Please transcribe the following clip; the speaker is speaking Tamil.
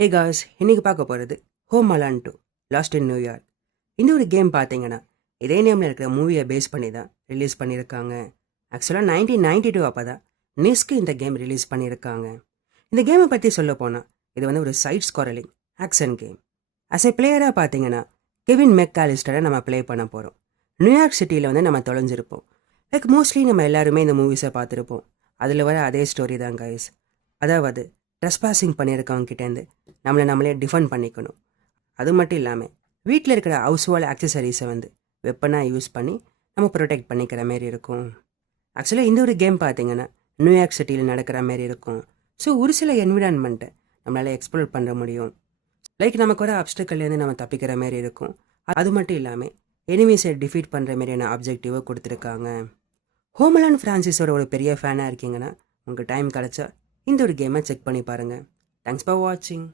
ஹே காய்ஸ், இன்னைக்கு பார்க்க போகிறது ஹோம் அலான் 2 லாஸ்ட் இன் நியூயார்க். இந்த ஒரு கேம் பார்த்தீங்கன்னா இதே நேமில் இருக்கிற மூவியை பேஸ் பண்ணி தான் ரிலீஸ் பண்ணியிருக்காங்க. ஆக்சுவலாக 1992 அப்போ தான் நிஸ்க்கு இந்த கேம் ரிலீஸ் பண்ணியிருக்காங்க. இந்த கேமை பற்றி சொல்ல போனால் இது வந்து ஒரு side scrolling action game. As a பிளேயராக பார்த்தீங்கன்னா கெவின் மெக்காலிஸ்டரை நம்ம ப்ளே பண்ண போகிறோம். நியூயார்க் சிட்டியில் வந்து நம்ம தொலைஞ்சிருப்போம். லைக் மோஸ்ட்லி நம்ம எல்லாருமே இந்த மூவிஸை பார்த்துருப்போம். அதில் வர அதே ஸ்டோரி தான் கைஸ். அதாவது ட்ரெஸ்பாசிங் பண்ணியிருக்கவங்க கிட்டேருந்து நம்மளே டிஃபெண்ட் பண்ணிக்கணும். அது மட்டும் இல்லாமல் வீட்டில் இருக்கிற ஹவுஸ் ஹோல்ட் ஆக்சசரிஸை வந்து வெப்பனாக யூஸ் பண்ணி நம்ம ப்ரொடெக்ட் பண்ணிக்கிற மாரி இருக்கும். ஆக்சுவலாக இந்த ஒரு கேம் பார்த்தீங்கன்னா நியூயார்க் சிட்டியில் நடக்கிற மாரி இருக்கும். ஸோ ஒரு சில என்விரான்மெண்ட்டை நம்மளால் எக்ஸ்ப்ளோர் பண்ண முடியும். லைக் நமக்கு வர அப்டக்கல்லேருந்து நம்ம தப்பிக்கிற மாரி இருக்கும். அது மட்டும் இல்லாமல் எனிமீஸை டிஃபீட் பண்ணுற மாதிரியான ஆப்ஜெக்டிவை கொடுத்துருக்காங்க. ஹோம் அலான் ஃப்ரான்சிஸோட ஒரு பெரிய ஃபேனாக இருக்கீங்கன்னா உங்களுக்கு டைம் கிடச்சா இந்த ஒரு கேமை செக் பண்ணி பாருங்கள். தேங்க்ஸ் ஃபார் வாட்சிங்.